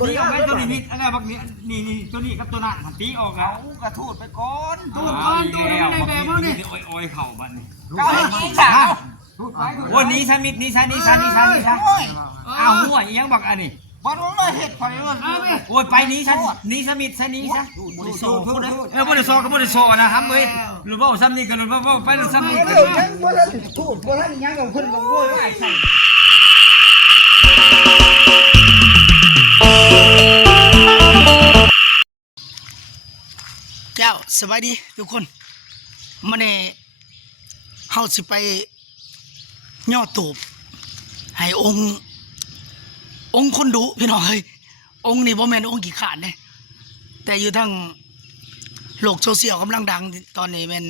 ตีออกไหมตัวนี้นี่อะไรบางนี่ตัวนี้กับตัวนั้นตีออกแล้วกระทูดไปก่อนตูดก่อนตูดไม่ได้แบบมั้งนี่โอ้ยเข่าบ้านนี่ก้าวนี้สาววันนี้ชามิดนี่ชาอ้าวหัวยังบอกอันนี้บอลว่าเห็ดพอดีเลยโอ้ยไปนี้ฉันนี้ชามิดชานี้ซะบริโซพูดเลยบริโซก็บริโซนะครับเว้ยหรือว่าซ้ำนี่กันหรือว่าไปหรือซ้ำนี่กันบอลทูดบอลยังกับคนกับโว้ยว่าใส่เจ้าสบายดีทุกคนมื้อนี้เฮาสิไปย่อตูบให้องค์คนดุพี่น้องเฮ้ยองค์นี่บ่แม่นองค์ขี้ขลาดเด้แต่อยู่ทั้งโลกโซเชียลกำลังดังตอนนี้แม่น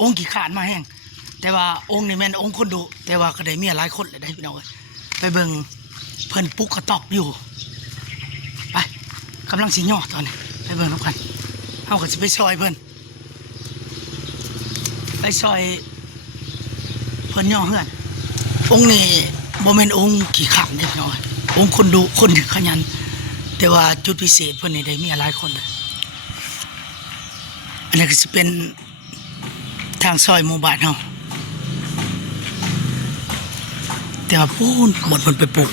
องค์ขี้ขลาดมาแห้งแต่ว่าองค์นี่แม่นองค์คนดุแต่ว่าก็ได้เมียหลายคนเลยได้พี่น้องเอ้ยไปเบิ่งเพิ่นปลุกกระต๊อบอยู่ไปกำลังสิย่อตอนนี้ไปเบิ่งนำกันเฮาก็สิไปซอยเพิ่นไปซอยเพิ่นย่อเฮือนองค์นี่บ่แม่นองค์ขี้ขลาดเด้พี่น้ององค์คนดุคนขยันแต่ว่าจุดพิเศษเพิ่นนี่ได้มีหลายคนเลยอันนี้ก็สิเป็นทางซอยหมู่บ้านเฮาแต่ว่าพูนหมดเพิ่นไปปลูก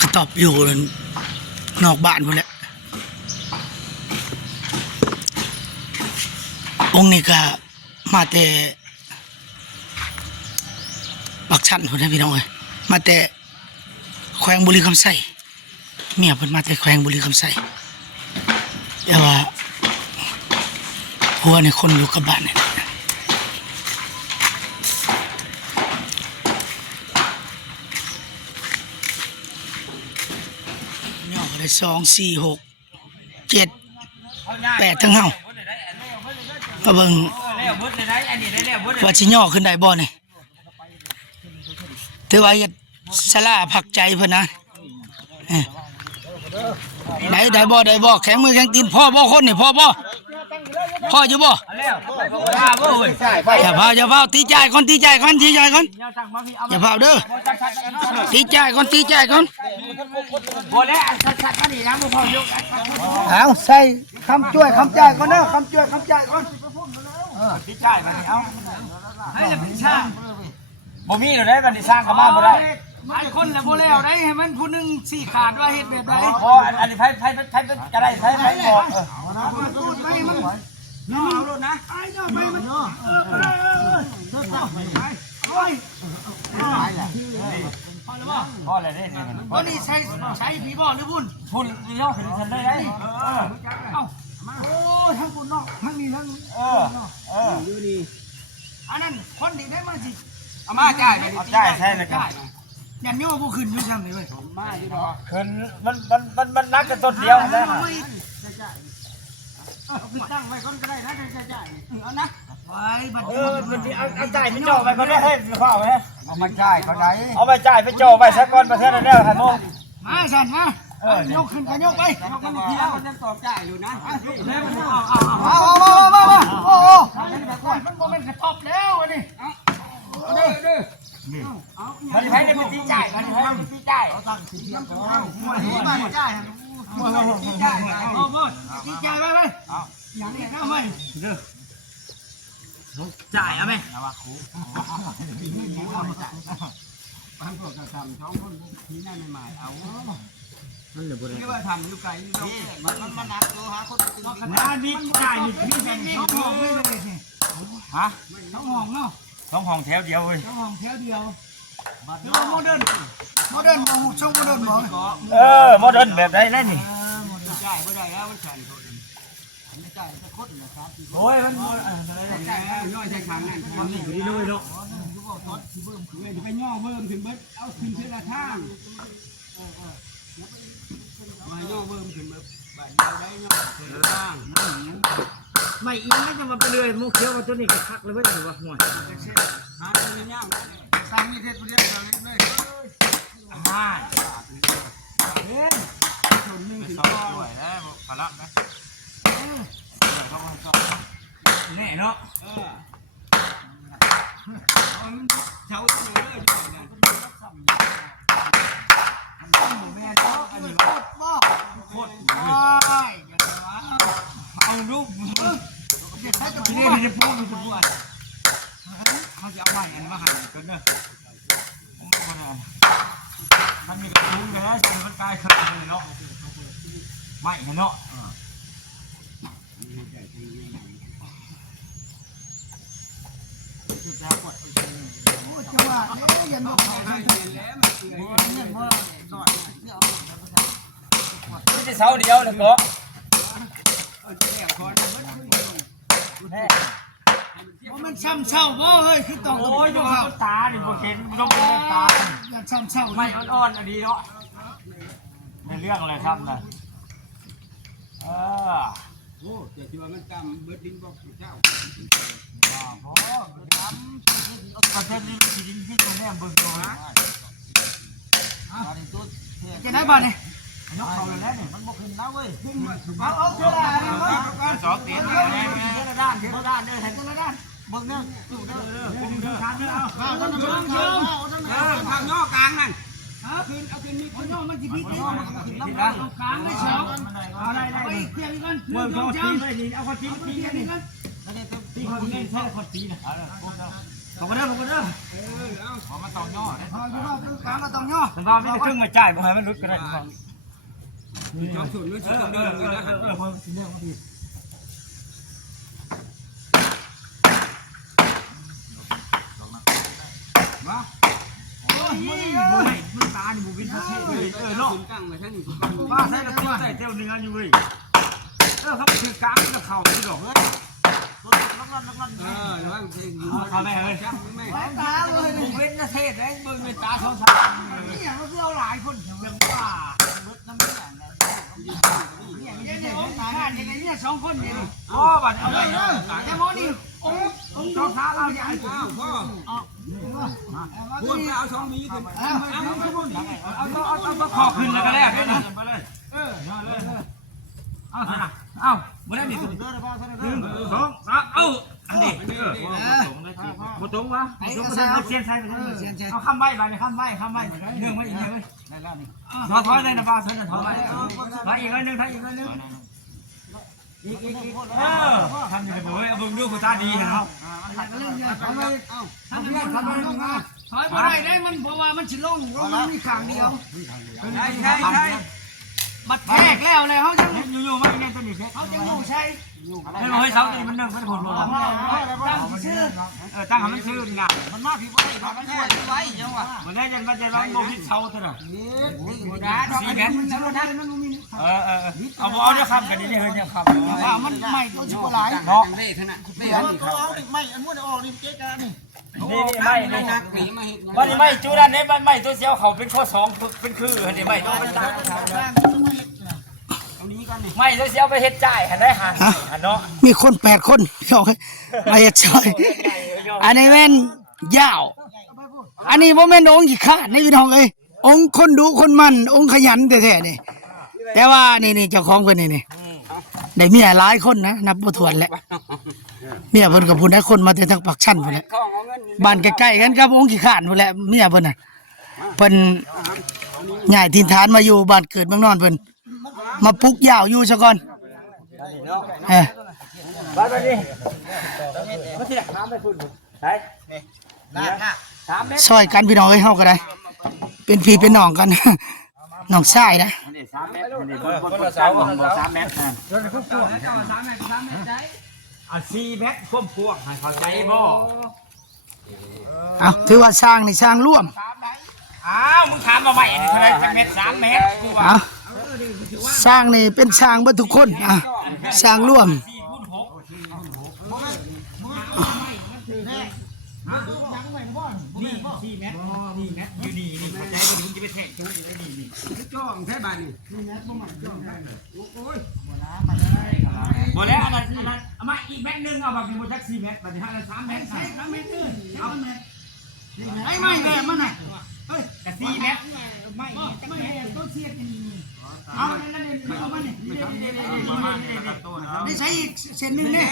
กระต๊อบอยู่นอกบ้านพุ่นแหละองค์นี้ก็มาแต่ปักชันพุ่นนะพี่น้องเอ้ยมาแต่แขวงบุรีคำไส้เมียเพิ่นมาแต่แขวงบุรีคำไส้แต่ว่าผัวในคนอยู่กับบ้านเนี่ยย่อก็ได้2 4 6 7 8ทั้งเฮาก็เบิ่งว่าสิย่อขึ้นได้บ่นี่ถือว่าเฮ็ดศาลาพักใจเพิ่นนะได้บ่แข็งมือแข็งตีนพ่อบ่คนนี่พ่ออยู่บ่อย่าเฝ้าตีใจก่อนอย่าเฝ้าเด้อตีใจก่อนบ่แล้วชัดๆก็ดีนะบ่พอยกเอาใส่คำจ่ายก่อนเด้อคำจ่ายก่อนตีใจมาเอาให้ละเป็นช่างบ่มีเลยได้บัดนี้สร้างก็มาบ่ได้หลายคนแล้วบ่แล้วได้ให้มันผู้นึงสี่ขาดว่าเฮ็ดแบบใดอ๋ออันนี้ไผก็ได้ไผบอกพูดไปมันน้อเอาโลดนะไอ้เนาะไปมันพ่ออะไรนี่บ่นี่ใช้ผีบ่หรือพุ่นเลี้ยวขึ้นทันได้ได้เอ้าโอ้ทั้งพุ่นเนาะทั้งนี้ทั้งอยู่นี่อันนั้นคนที่ได้มาสิเอามาจ่ายใช่เลยครับยันโย่บ่ขึ้นอยู่ซ้ำนี่เว้ยมาอยู่ดอกขึ้นมันนักกันต้นเดียวนะตั้งไว้ก่อนก็ได้นะจ่ายเอานะไว้บัดนี้เอาจ่ายไปจ่อไปก็ได้ให้พ่อไหมเอามาจ่ายก็ได้เอาไปจ่ายไปจ่อไปสักก้อนประเทศนั้นเนี่ยครับโมมาสั่นนะยกขึ้นกันยกไปมันเที่ยวมันยังตอบจ่ายอยู่นะเอาโอ้มันบ่แม่นกระต๊อบแล้วอันนี้มันใช้ในพื้นที่จ่ายมันใช้ในพื้นที่จ่ายจ่ายไปอย่างนี้นะไม่จ่ายเอาไหมบางคนก็ทำท้องคนที่นั่นใหม่เอาไม่ว่าทำอยู่ไกลมันนักดูหาคนงานนี้จ่ายนี่ท้องห้องไม่เลยฮะท้องห้องเนาะท้องห้องแถวเดียวเลยท้องห้องแถวเดียวโมเดิร์นมาช่วงโมเดิร์นบอกโมเดิร์นแบบไหนนั่นนี่จ่ายไม่ได้แล้วมันสั่นไม่จ่ายจะคดนะครับโอ้ยมันจ่ายย่อยใช้ทางนั่นทำนี่อยู่นี่เลยเนาะจะไปย่อเบิ่มถึงเบิดเอาขึ้นเท่าละทางมาย่อเบิ่มถึงเบิดบาดเดียวได้ย่อเท่าละทางไม่อีนั่นจะมาไปเลยมุกเขียวมาตัวนี้ก็คักเลยเว้ยหรือว่าห่วยหาเงินย่างสร้างมีเทศประเดี๋ยวเลยมาเฮ้ยชนนึงถึงก็ไหวแล้วพลังนะแน่เนาะเช้าตัวเลยแม่เช้าอันนี้บ้า คตร โอ้ย เอาลูกทีนี้จะพูดมันจะพูดเขาจะเอาใหม่อันมาให้กันเนอะมันมีกระทุ้งเลยนะจนมันกลายขึ้นเลยเนาะไม่เนาะจังหวะนี้ยันบอกให้แล้วมันเสียเนี่ยเพราะสอด ไม่ใช่เสาเดียวเลยก็ มันซ้ำเศร้าบ่เฮ้ยคือต้อง โอ้ยดูตาดิพอเห็นต้องเป็นตา อย่าซ้ำเศร้า ไม่อ่อนๆอันนี้เนาะในเรื่องอะไรครับนะโอ้แต่ที่ว่ามันตามเบิดดินบอกเจ้า เพราะประเทศนี้มันดินที่ตรงนี้เบิ่งตัวนะ จะได้บ่เนี่ย นกเขาเลยนะเนี่ยมันบ่ขึ้นแล้วเว้ย เอาเท่าไหร่ สองปีแล้วเทละด้านเทละด้านเด้อเห็นเทละด้านเบิ่งเด้อจุ่มเด้อทางเด้อเอา ทางย่อกลางนั่น เอาคืนมีคนย่อมันสิพิษเอากลางได้สองเอาได้ไปเที่ยงกัน เบิ่งเขาตีเลยนี่เอาเขาตีตีกันนี่ตีเขาตีใช่คนตีนะผมก็เด้อผมก็เด้อผมมาตองย่อ พออยู่ว่ากลางก็ต้องย่อ มันว่าไม่ได้ครึ่งมาจ่ายบ่ให้มันรุดก็ได้ จอมสุนไม่ใช่เดินเลยนะ พอสิเนี่ยบางทีมาโอ้ยมันตานี่บุบินประเทศเลยเนาะ ตั้งไว้ท่านนี่ ว่าใส่กระตุ้นใส่เจ้าเนื้ออยู่เว้ยเขาคือกลางกับเขาที่ดอกเฮ้ยลักลั่นระวังเพลง เขาแม่เฮ้ย ไม่ ตาเลย บุบินประเทศเลยเบิ่งในตาสองสาม นี่อย่างก็คือเอาหลายคนเรื่องว่าน้ำมันเนี่ยสองคนนี่ อ๋อบัดเอาไปเนาะ แต่โมนี่องค์ท้องท้าเราเนี่ย อ้าวพ่อพูดไปเอาสองมีขึ้น เอาขอขึ้นแล้วก็แล้วไปเลยเอาบ่ได้นี่1 2 3เอาอันนี้บ่ตรงวะเสียนใส่เอาคำใบ้บัดนี้คำใบ้เนื่องไว้อีกเว้ยถอยได้นะป้าถอยถอยอีกนึงถอยอีกนึงทำยังไงบ่เว้ยเอาเบิ่งดูผู้ตาดีเนาะ ถอยบ่ได้ได้มันเพราะว่ามันสิลงมันมีข้างเดียว ใช่ บัดแทกแล้วเลยเขาจัง อยู่ๆมาเนี่ยตัวนี้ เขาจังอยู่ใช่ ไม่รู้ให้เสาตัวนี้มันนึงมันผลบ่ ตั้งชื่อ ตั้งให้มันชื่องาน มันมาพี่ไว้มันช่วยไว้ยังวะ มันได้มันจะร้องบ่พิษเสาตัวน่ะ 4 เมตรมันจะลดได้มันมี เอาบ่เอาเด้อครับกันนี่เฮ้ยเนี่ยครับ ว่ามันใหม่ตัวสิบ่หลาย เนาะ เล่ทั้งนั้นเล่ เขาเอาไม่อันนู้นออกนี่เจ๊กันนี่ นี่ไม่นี่ นักหนีมาเห็น วันนี้ไม่จูด้านนี้มันไม่ตัวเสียวเขาเป็นข้อ2เป็นคืออันนี้ไม่ตัวมันตั้ง เอานี้กันนี่ ไม่ตัวเสียวไปเฮ็ดจ่ายหันได้หันเนาะ มีคน8 คนเอามาเฮ็ดซอยอันนี้แม่นยาวอันนี้บ่แม่นองค์ขี้ขาดในพี่น้องเอ้ยองค์คนดุคนมันองค์ขยันแท้ๆนี่แต่ว่านี่เจ้าของเพิ่นนี่ได้เมียหลายคนนะนับบ่ถ้วนแล้วเมียเพิ่นก็พูดได้คนมาแต่ทางปากชั้นพุ่นแหละ ข้องเอาเงิน บ้านใกล้ๆกันครับองค์ขี้ข้านพุ่นแหละเมียเพิ่นน่ะเพิ่นย้ายถิ่นฐานมาอยู่บ้านเกิดเมืองนอนเพิ่นมาปลุกยาวอยู่ซะก่อนไปนี่มาที่ถามไปพุ่นไปถามเม็ด ซอยกันพี่น้องเอ้ยเฮาก็ได้ เป็นพี่เป็นน้องกัน น้องชายนะ อันนี้3เมตรอันนี้คนละเสา3เมตรนั่นจนควบคู่ให้เจ้า3เมตรได้4เมตรควบคู่ให้เข้าใจบ่ เอาถือว่าสร้างนี่สร้างร่วม อ้าวมึงถามมาใหม่นี่เท่าไหร่จักเมตร3เมตรกูว่า เอาสร้างนี่เป็นสร้างเบิดทุกคนสร้างร่วม 4 คูณ 6นี่4เมตรนี่เมตรอยู่นี่เข้าใจบ่ถึงจะไปแทงจุอยู่นี่ จ้องแค่บ้านนี่ บ่แล้วอันนั้นเอามาอีกเมตรนึงเอาแบบนี้บ่จัก4เมตรบัดนี้3เมตร3เมตรเอาเมตร ไอ้ไม้แบบมันน่ะ เฮ้ยก็4เมตร ไม่แอบต้องเสียดเอานั่น เอามานี่ นี่ใช้อีกเส้นหนึงเนี่ย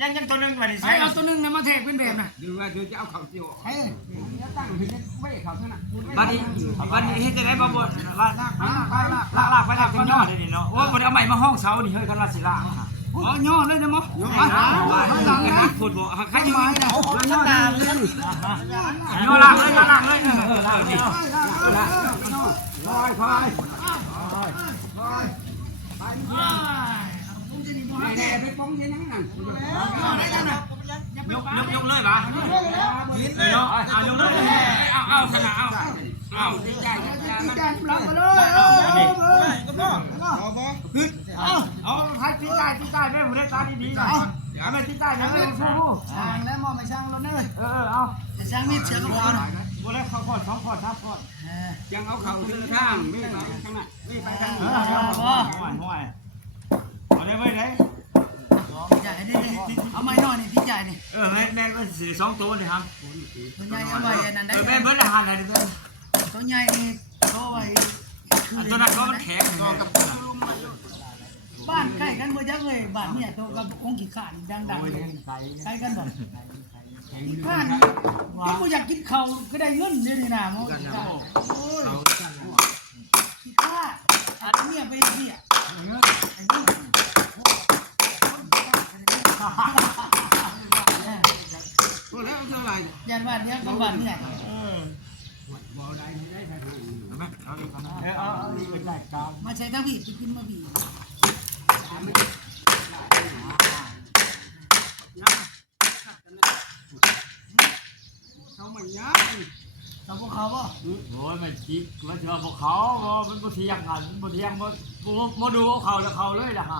ยังตัวนึงมาดิ ใช้เอาตัวหนึงเนี่ยมาแทกเป็นแบบน่ะ ดูว่าเดี๋ยวจะเอาเขาเจียว ใช่ ตั้งถึงไม่เขาเท่านั้น บัดนี้เฮ็ดจะได้บ่บ่ลากไปลากเป็นยอดนี่เนาะโอ้บ่ได้เอาใหม่มาห้องเสานี่เฮ้ยกันว่าสิลาก อ๋อย่อเลยนะมั้งไปหลังนะ พูดบ่ใคร ไม้นะ ย่อดาเลย ย่อลากเลยลากเลยนี่ คอยคอยแน่ไปป้องยังนั่น ยกเลยป่ะเนาะเอายกเลยเอาขนาดเอา ดีใจ พี่จ่ายหลังมาเลยเอาให้พี่จ่ายแม่ผมได้ตาดีๆเอาเอาแม่พี่จ่ายแม่สู้ ช่างแล้วมองไม่ช่างเราเนี่ย เอา แต่ช่างมีดเชือกก่อน บ่แล้วเขาก่อน2ก่อน3ก่อน ยังเอาเขาถึงทางไม่ไปข้างหน้าไม่ไปทาง ห่วยเอาได้ไว้ไหน พี่จ่ายนี่เอาไม้หน่อยนี่พี่จ่ายนี่ แม่ก็สิ2ตัวนี่ครับ ตัวใหญ่เอาไว้นั่นได้ แม่เบิ่งอาหารได้เด้อ ตัวใหญ่นี่โตไว้ ตัวนั้นก็มันแข็งกับ บ้านใกล้กันบ่จักเลยบ้านเนี่ยโตกับองค์ขี้ข้านดังๆใกล้กันบ่ข้านที่บ่อยากกินข้าวก็ได้เงินเดี๋ยวนี้น่ะมื้อโอ้ยขี้ข้าอาจจะเมียไปเที่ย แล้วเท่าไหร่ ยันบ้านเนี้ยกับบ้านเนี่ย บ่ได้ได้ทาง เอาอีกเป็นได้ครับ มาใช้ทั้งพี่ไปกินมาพี่ เขาไม่ยัก กับพวกเขาบ่ โอ้ยมันคิดว่าเจอพวกเขามันบ่เที่ยงกันบ่เที่ยงบ่ดูเขาแล้วเขาเลยล่ะฮะ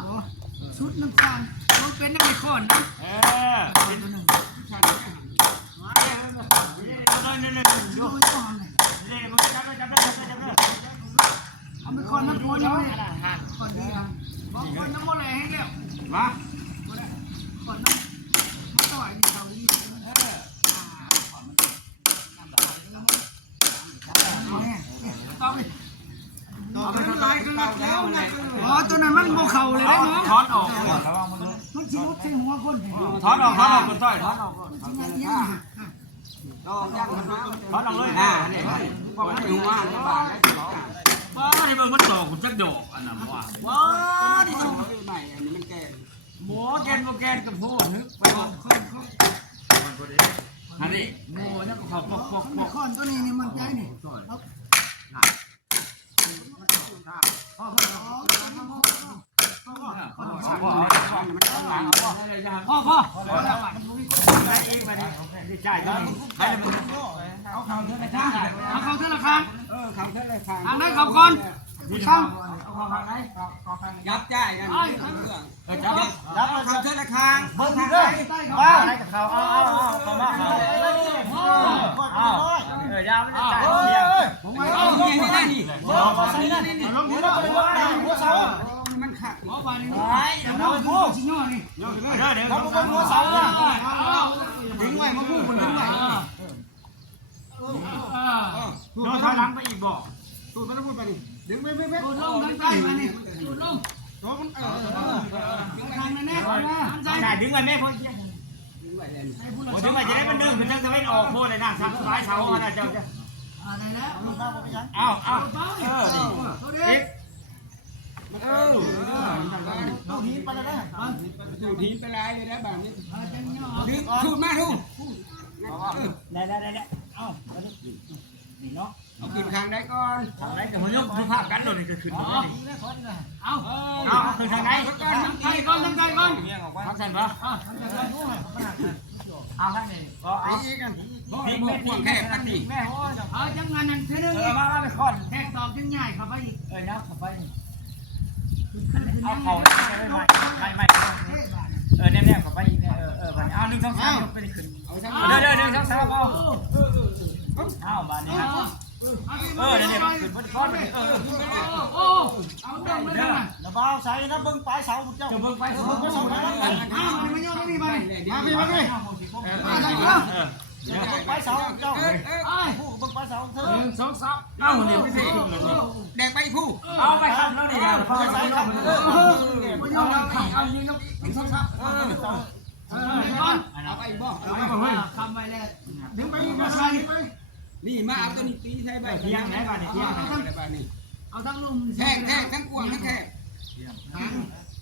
ชุดน้ำตาลต้องเป็นน้ำไม่ข้นนะ เป็น ตัวหนึ่ง นี่ๆๆดู โอ้ยต้องเลย นี่มันจับได้ เอาไม่ข้นน้ำข้นยังไงข้นดีอ่ะบอกข้นน้ำมันอะไรให้เดียว มา ข้นน้ำมันต่อยมีเตาดีต้องเลย ต่อไปเท่าไหร่ก็แล้วนะ อ๋อตัวนั้นมันโมเข่าเลยนะน้อง ถอนออก มันชิวใส่หัวคน ถอนออกคนต้อยถอนออก ต่อยังมันมา ถอนออกเลย เนี่ยก็ไม่ถึงว่าไม่บาดได้ต่อ ว้าให้เบิ่งมันตอกจักดอกอันนั้นว่าว้าดิ ใหม่อันนี้มันแก่ หมอแกนบ่แกนกับผู้นึกไปบ่อันนี้หมูยังก็เขาปอก ไม่ข้นตัวนี้นี่มันใจนี่พ่อได้เองไปดิจ่ายก็มีให้มัน เอาเขาเท่าไหร่ทาง เอาเขาเท่าละครั้ง เขาเท่าไหร่ทาง ทางไหนเขาก่อนช่าง เอาทางไหน ยับจ่ายกัน จับ ยับเขาเท่าไหร่ทางเบิ้งทางไหน ว่าให้กับเขาเอามาเอายาไม่ได้จ่ายเสีย ผมว่าเอาเงี้ยนี่ได้นี่ มาใส่นั่นนี่ ลงหัวเราเลยว่าหัวเสา มันขาด หัวบานนี่เดี๋ยวเราพูดชิ้นย่อนี่ เดี๋ยวหัวเสา ถึงไว้มาพูดคนถึงไว้ โดนทางหลังไปอีกบอก ตูดมันพูดไปนี่ดึงไป ดูลงทางใต้มานี่ดูลง โอ้มันทางนั้นแน่ทางใต้ จ่ายดึงไปแม่พ่อเชี่ย ดึงไว้เลย โอ้ดึงไปจะได้มันดึงคือจะไม่ออกโม่เลยนะสักสายเสาอะไรเจ้าจะ อะไรนะ เอานี่ ตัวเด็ก ดูทีไปเลยนะดูทีไปไล่เลยนะแบบนี้ จังย่อ ดึงถูกมาถูก ได้เอานี่เนาะ เอากินทางได้ก่อน ทางไหนแต่ผมยกดูภาพกันเลยก็ขึ้น เอาคือทางไหน ทางใต้ก่อนทางใต้ก่อน พักเส้นปะเอาทางนี้ก็ ไอ้ เอา อีกันนี่พวกพวกแค่ปฏิ แม่โอ้ย เอาจังงานนั้นเท่นึง มาไปคอน แทกตอกจังใหญ่เข้าไปอีก นะขับไปเอาเขาไม่แนบขับไปอีกเอา1 2 3ไปขึ้น เอาทั้ง เดี๋ยว1 2 3เอาบ้านนี้นะเนี่ยขึ้นบนคอนเลย โอ้เอาดงเลยนะ ระบ้าใส่นะเบิ้งปลายเสาเจ้าเบิ้งปลายเสาเบิ้งเสาแล้ว เอามันไม่ย่อไม่มีไป มาพี่มาพี่ มาทางก่อน ไปเสาเจ้าผู้บังไปเสาเธอ 1 2 3เอ้านี่ไม่ใช่ แดงไปผู้ เอาไปครับแล้วนี่พอใส่ครับเอายิงน้ำ2 3เอาไปบ่เอาไปคำไปแล้วดึงไปมาใส่ไปนี่มาเอาตัวนี้ตีใช่ไหม เที่ยงไหนบ้านนี่เที่ยง เอาทั้งลุ่มแทกทั้งกวางทั้งแทก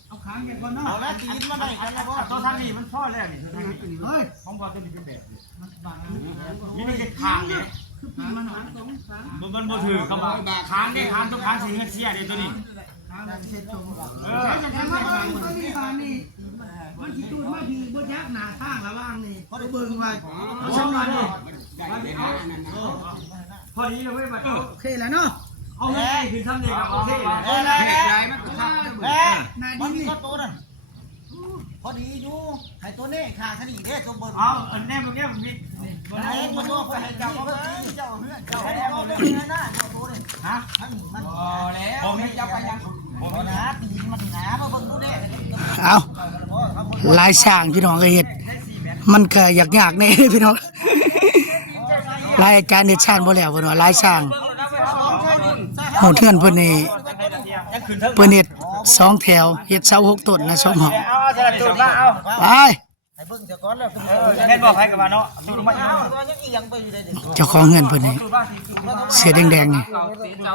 เอาขางแกก่อนเนาะเอาแล้วตีนมาได้กันแล้ว ตัวทางนี้มันพ่อแล้วนี่เฮ้ยของบ่ตัวนี้เป็นแบบนี่นี่จะทางเนี่ยมันบ่ถือคำว่าทางนี่ทางต้องทางสิเงินเสียเด้ตัวนี้มันคิดตูดมาพี่บ่ยักหน้าทางระว่างนี่เขาเบิ่งไว้ ช่องนั้นนี่พอดีเลยเว้ยบัด โอเคแล้วเนาะ เอาเงินขึ้นทำนี่ครับโอเค หน้า มั ดิ น นนี่ ก็ตัวนั่นพอดีอยู่ให้ตัวนี้ขาขนีเด้ตัวเบิ่ง เอาอันนี้มันเนี่ยมันมี ไอ้ตัวตัวเพิ่นให้เจ้าเอาไปเจ้าเนื้อเจ้าให้เอาเลยนะตัวนี้ ฮะ มันพอแล้ว ผมไม่จะไปยัง ผมหนาตีมันหนามาเบิ่งดูเด้ เอาลายช่างพี่น้องก็เฮ็ดมันก็ยากๆแน่พี่น้องลายอาจารย์เฮ็ดช่างบ่แล้วเพิ่นว่าลายช่างโหดเทือนเพิ่นนี่เพิ่นเฮ็ด2แถวเฮ็ดเสา6ต้นนะ2ห้อง เอาจะตูดมาเอา ไป ให้เบิ่งเจ้าก้อนแล้ว แม่นบอกให้กับมาเนาะตูดมาเอา ตัวยังอีหยังไปอยู่ได้ดิ เจ้าของเงินเพิ่นนี่เสื้อแดงๆนี่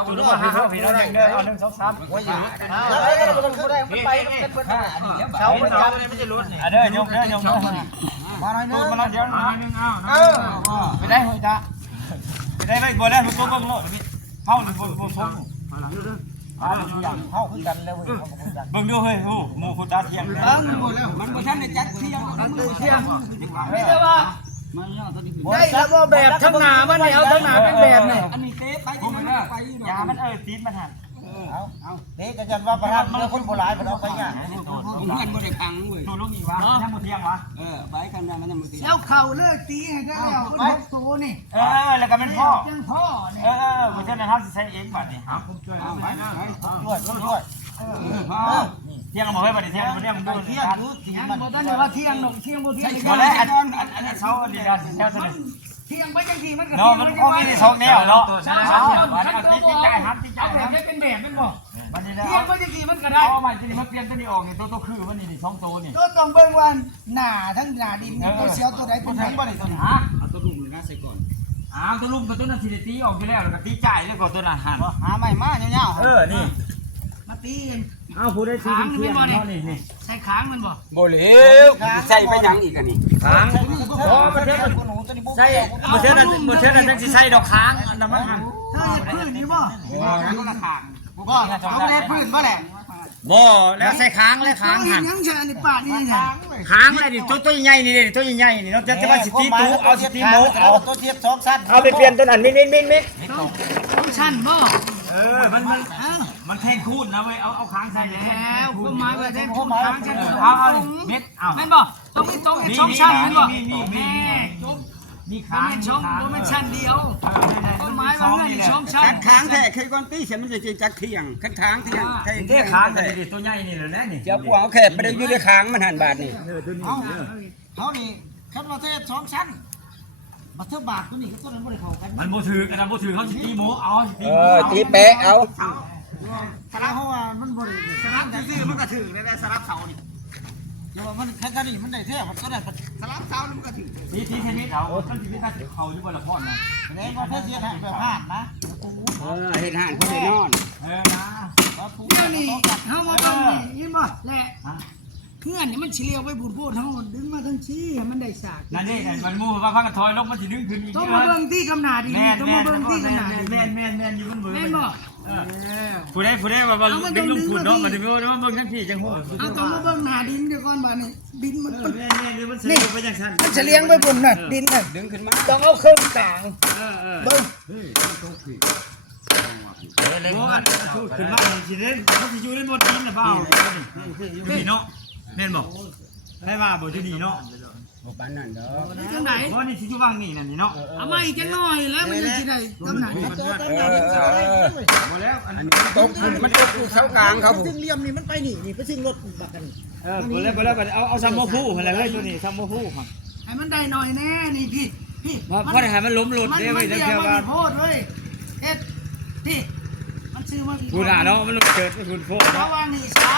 ตูดมาพี่เขาพี่น้องเด้อเอา1 2 3 ไว้อยู่แล้วมันบ่ได้มันไปเป็นเพิ่นเช้ามันจับ ไม่ใช่รถนี่เด้อยกเด้อยกเด้อ มาหน่อยนึ ตู ง ดมาแล้วเดี๋ยวมานึงเอาไปได้hoy taไปได้ไปบ่ได้มันตัวเบิ่งโลดเฮานี่บ่สม เฮาคือกันแล้วเว้ย เบิ่งดูเฮ้ยโหหมู่ผู้ตาเที่ยง มันบ่ทันได้จัดเที่ยง มีแต่ว่าได้แล้วบ่แบบทั้งหน้ามันนี่เอาทั้งหน้าเป็นแบบนี่ อันนี้เตะไป ผม ที่ มัน นั่นไปอยู่ ยามันตีนมันหั่น เอาเตะกันจันว่าประธานเมื่อคนโบราณเพิ่นเอาไปเนี่ยผมเงินบ่ได้พังเว้ย ตูดลงอีกวะยังบ่เที่ยงวะ ไปกันนั้นมันยังบ่ตี แล้วเข่าเลิกตีให้ได้แล้วเพิ่น6ตัวนี่ แล้วก็เป็นพ่อ จังพ่อนี่ บ่ใช่นะครับสิใช้เองบัดนี้ครับ เอาไปด้วย เที่ยงบ่ให้บัดนี้เที่ยงบ่ได้มันดู เที่ เที่ ย ย ง ง ดู บ่ทันได้ว่าเที่ยงดอกเที่ยงบ่เที่ยง บ่ได้อันเช้าอันนี้ก็สิเช้าซะ เที่ยงไปจังซี่มันก็ เนาะมันก็มี2แนวเนาะใช่บัดนี้ติดใจครับติดใจ เอาแบบได้เป็นแบบแม่นบ่ บัดนี้แล้ว เที่ยงไปจังซี่มันก็ได้ เอาใหม่ทีนี้มันเปลี่ยนตัวนี้ออกนี่ตัวคือมันนี่2ตัวนี่ ก็ต้องเบิ่งว่าหน้าทั้งหน้าดินนี่ตัวเสียวตัวใดเป็นไผบ่ได้ตัวนี้ ฮะเอาตัวลุมนะใส่ก่อนตัวลุมกับตัวนั้นสิได้ตีออกอยู่แล้วแล้วก็ตีจ่ายแล้วก็ตัวนั้นหัน หาใหม่มาเงี้ย นี่ มาตี เอาผู้ได้ตีเป็นเพื่อนนี่ ใส่ค้างมันบ่ บ่เหลวใส่ไปยังอีกอันนี้ ค้างโอ้ประเทศใช่ประเทศนั้นจังสิใส่ดอกค้างอันนั้นมันหัน เธอเฮ็ดพื้นอยู่บ่ มันก็ขาดบ่ต้องเล่นพื้นบ่แหละ บ่แล้วใส่ค้างแล้วค้าง เฮ็ หั ด น หยังใช่อันนี้ป่านี่จ้ะ ค้างเลยดิตัวใหญ่นี่ดิตัวใหญ่นี่เนาะจะว่าสิตีตู้เอาสิตีโมเอา ตัวเทียบ2สั้น เอาไปเปลี่ยนตัวนั้นมิด ต้องชั้นบ่ มันแทงคูดนะเว้ยเอาค้างใส่ แล้วความหมายว่าได้คุณค้างชั้น เอาเม็ดเอา แม่นบ่ต้องมีช่องชั้นบ่ มี จบ มี บ่ ค้าง แม่นช่องบ่แม่นชั้นเดียวความหมายว่าเงินช่องชั้น ค้างแท้เคยก่อนตีเสียมันจะจักเที่ยงค้างเที่ยง เด้ค้างแต่ดิตัวใหญ่นี่แหละนะนี่ เจ้าพวกเอาแค่บ่ได้อยู่ในค้างมันหันบาทนี่ ตัวนี้ เขานี่คันมาเทศ2ชั้นมาเท่าบาทตัวนี้ก็ตัวนั้นบ่ได้เข้ากัน มันบ่ถือกันนะบ่ถือเขาสิตีโมเอาสิตี ตีแปะเอาสลับเพราะว่ามันบ่ได้สลับซื่อมันก็ถึงได้สลับเสานี่เดี๋ยวมันแค่นี้มันได้แท้มันก็ได้สลับเสามันก็ถึง ตีเทนนิสเอาท่านสิได้เขาอยู่บ่ละพ่อนะ แสดงว่าเทศเสียหายแบบห่านนะเฮ็ดห่านเขาได้นอน นะ เดี๋ยวนี้เฮาบ่ต้องนี่ยินบ่แหละเพื่อนนี่มันสิเลียวไว้พูดโพดเฮาดึงมาทั้งชี้ให้มันได้สาก นั่นนี่มันมูว่าพักกันถอยลงมันสิดึงขึ้นอีก ต้องมาเบิ่งที่กำนาดีต้องมาเบิ่งที่กำนาดี แม่นอยู่บนเบิ่ง แม่นบ่ ผู้ใดว่าดึงลงขุดเนาะมันว่าเบิ่งทั้งพี่จังฮู้ เอาต้องมาเบิ่งหน้าดินเดี๋ยวก่อนบัดนี้ดินมัน แม่นมันสิไปจังซั่น มันจะเลี้ยงไว้บนน่ะดินน่ะ ดึงขึ้นมา ต้องเอาเครื่องกลางเบิ่ง โอ้ขึ้นมาสิได้เขาสิอยู่ในบ่ดินน่ะเปล่านี่เนาะแม่นบ่ได้ว่าบ่อยู่นี่เนาะ บ่ปานนั้นเด้อ จังได๋ เพราะนี่สิอยู่ว่างนี่นั่นนี่เนาะ เอามาอีกจังหน่อยแล้วมันจะสิได้กำนาดี บ่แล้วอัน ตกมันตกอยู่เสากลางเขาผม ซึ่งเหลี่ยมนี่มันไปนี่ไปซึ่งรถบักกัน บ่แล้วเอาซัมโมพูหั่นแหละเฮ้ยตัวนี้ซัมโมพูครับ ให้มันได้หน่อยแน่นี่พี่ พี่ เพราะให้มันล้มหลุด มัน ได้ มั ไว้ น จะ เดียว เชื่อ มัน ว่า โพดเลยเอ็ดพี่มันซื้อมากี่ กูด่าเนาะมันเกิดไม่คุณโฟด เพราะว่านี่สา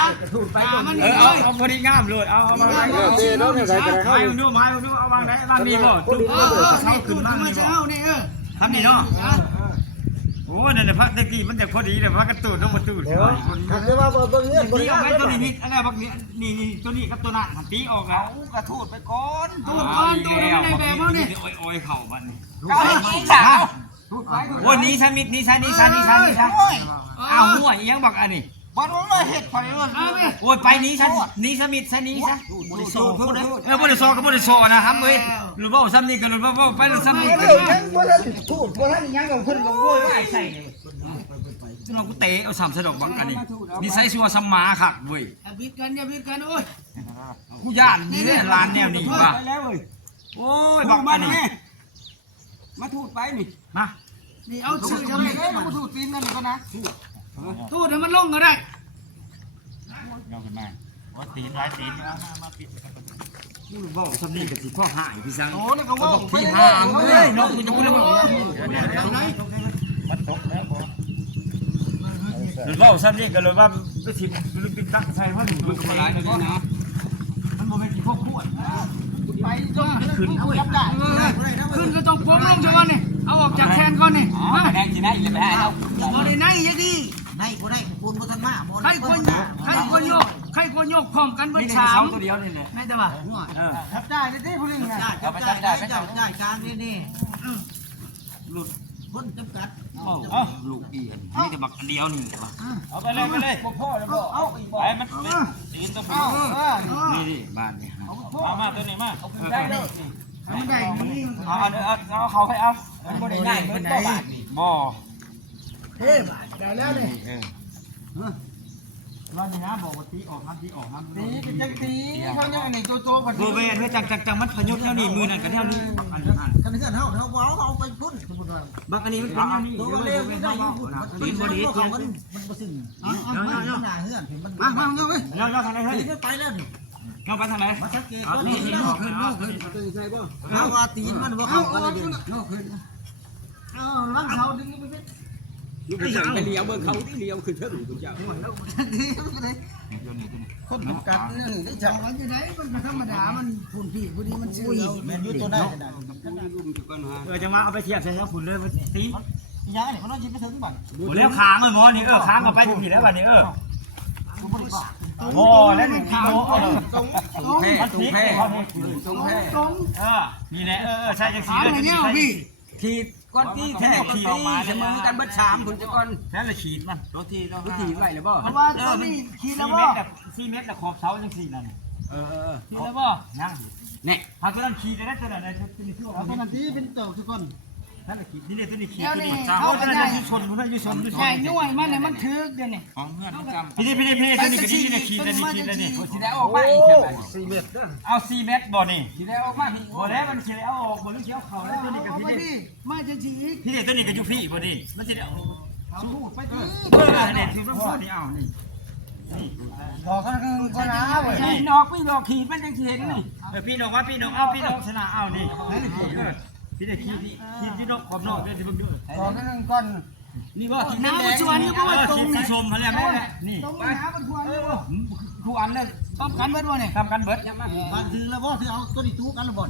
มัน เอ นี่ อ เลย เอาพอดีงามเลยเอามาไว้ไม้ดูไม้ดูเอาวางไหนวางนี่บ่ตุ๊ก นี่ ขึ้น มา มา เช้านี่ทำนี่เนาะโอ้นั่นแหละพักตะกี้มันจะพอดีเลยพักกระตูดต้องมาตูด ขันได้ว่าเบิ่งเงี้ย ตีออกไปตัวนี้อันนี้พักนี้นี่ตัวนี้กับตัวนั้นตีออกแล้ว กระทูดไปก่อน ตูดก้อนตูดในแบบว่านี่ โอ้ยเข่ามัน เก้าอีกสาวทูดไป โอ้นี้ชั้นมิดนี้ชั้นอ้าวหัวยังบอกอันนี้ บอลเลยเห็ดไฟเลย โอ้ยไปนี้ชั้นนี้ชั้นมิดชั้นนี้ซะ บริสุทธิ์พูดเลย บริโซก็บริโซนะครับเว้ยหรือว่าซ้ำนี่กันหรือว่าไปหรือซ้ำนี่กัน บ่ทันทูดบ่ทันยังกับเพิ่นกับโว้ยไอ้ใส่ จนเรากูเตะเอาสามสะดอกบังอันนี้นี่ใส่ชัวซัมมาค่ะเว้ย อย่าบิดกันอย่าบิดกันโอ้ย กูย่านนี่เนี่ยร้านแนวนี้ว่ะ ไปแล้วเว้ย โอ้ยบักอันนี้ มาทูดไปนี่ มา นี่เอาชื่อ จะ จะ ไม่ ไม่ ได้มาทูดตีนนั่นก็นะ ทูดให้มันลงก็ได้ เอาขึ้นมาว่าตีนร้ายตีนกูบอกซ้ำนี่กับสิพ่อหายพี่สัง โอ้นี่ก็ว่า ที่ห่างเลยน้องกูจะพูดแล้วบอกมันตกแล้วบอกหรือว่าซ้ำนี่ก็เลยว่าไปถิ่มปิดตั้งใส่ว่าหนูมันก็มาหลายเลยนะมันโมเมนต์ที่พ่อขวด ไปจงขึ้นเอายับได้ ขึ้นก็ต้องพวงลงชวันนี่เอาออกจากแขนก่อนนี่มา แดงจีน่าอย่าไปให้เรา บ่ได้ไหนยังดี ในกูได้คุณกูทันมา ใครควรโยกใครควรโยกใครควรโยกพร้อมกันเบิด นี่ สาม ตัวเดียวนี่เลย ไม่ได้ป่ะ ทับได้ได้ผู้หญิงนะจับได้ได้กลางนี่นี่ หลุด คนจำกัด ลูกอีอันนี่จะบักอันเดียวนี่ว่ะเอาไปเลยไปเลย พ่อแล้วก็เอาอีกบ่ ไอ้มันตีนตัวนี่ดิบ้านนี่มาตัวนี้มา ได้เลย มันได้นี่ เอาเขาให้เอาบ่ได้ง่ายเหมือนบ่บาทนี่บ่ เฮ้ยได้แล้วนี่ ว่านี่นะบอกว่าตีออกน้ำตีออกน้ำ ตีเป็นจังตีเขาเนี่ยอันนี้โตๆบัด โบเวนเฮ้ยจังมันพยศเท่านี้มือนั่นกันเท่านี้อันนั้น กันเกิดเฮาว้าวเอาไปพุ่น บักอันนี้มันเป็นเท่านี้ ตัวเร็วไม่ได้ยุ่งตีนบดีตัวมันบ่ซึ้งมันหน้าเฮือนมันมาเนาะเว้ย เราทางไหนเฮ้ย ไปแล้วนี่ เราไปทางไหน มาสักเกตก็นี่นอกขึ้นใช่บ่เอาว่าตีนมันบ่เข้าอะไรเด้นอกขึ้นเอาลังเขาดึงไปไปเลี้ยวเบิ่งเขาที่เลี้ยวคือเท่าไหร่เจ้า คนจำกัดนี่ได้จั เอา ง ไว้อยู่ไหนมันก็ธรรมดามันฝุ่นพี่พอดีมันชื่อเรา แม่นอยู่ตัวได้ขนาด จะมาเอาไปเทียบใช่ไหมฝุ่นเลยตี ยังนี่เขาต้องชิมไปถึงบัด โอ้แล้วค้างเลยหมอนี่ค้างเอาไปผิดแล้วบัดนี้โอ้แล้วนี่ค้างตรงแพ้ตรงแพ้ตรงแพ้ ตรง นี่แหละใช่จังสี หาอะไรเนี่ยพี่ ขีดก้อนที่แท้ขีดเสมอกันเบิด3คุณจะก้อนแท้ละขีดมันตัวที่ต้องขีดไว้เลยบ่ เพราะว่าตอนนี้ขี่แล้วบ่ 4 เมตรขอบเสาจังสี่นั่นขี่แล้วบ่ ยังเนี่ยหาตัวนั้นขีดได้ตัวนั้นได้ตัวนี้ชั่ว เอาตอนนั้นที่เป็นเต่าทุกคน นั่นแหละขีดนี่เนี่ยตัวนี้ขีดตัวนี้เขาตัวนั้นอยู่ชนตัวนั้นอยู่ชน ใหญ่น่วยมันเนี่ยมันถึกเดี๋ยวนี้ ของเพื่อนจำพี่ตัวนี้ก็นี่ขีดตัวนี้ขีดตัวนี้ สิได้ออกมาอีก4เมตร เอา4 เมตรบ่นี่ สิได้ออกมาพี่ บ่แล้วมันสิเอาออกบ่หรือสิเอาเข้าแล้วตัวนี้ก็ เอาไป พี่ ดิมาจะฉีก พี่ตัวนี้ก็อยู่พี่บ่นี่มันสิเอา สู้ไปดิ เนี่ยที่มันพอนี่เอานี่ รอกันก็นะเว้ย พี่นอกพี่นอกขีดมันจังสิเห็นนี่พี่นอกว่าพี่นอกเอาพี่นอกชนะเอานี่พี่ได้ขีดที่นอกขอบนอกได้สิเบิ่งดู รอกันก่อน นี่ว่าขีดแดงขีดสีชมเขาเรียกแม่นี่ ตรงนี้หามันควรอยู่ ทุกอันเลย ต้องกันเบิดบ่เนี่ย ทำกันเบิด บ้านถือแล้วบ่ถือเอาตัวนี้ทุกอันละบ่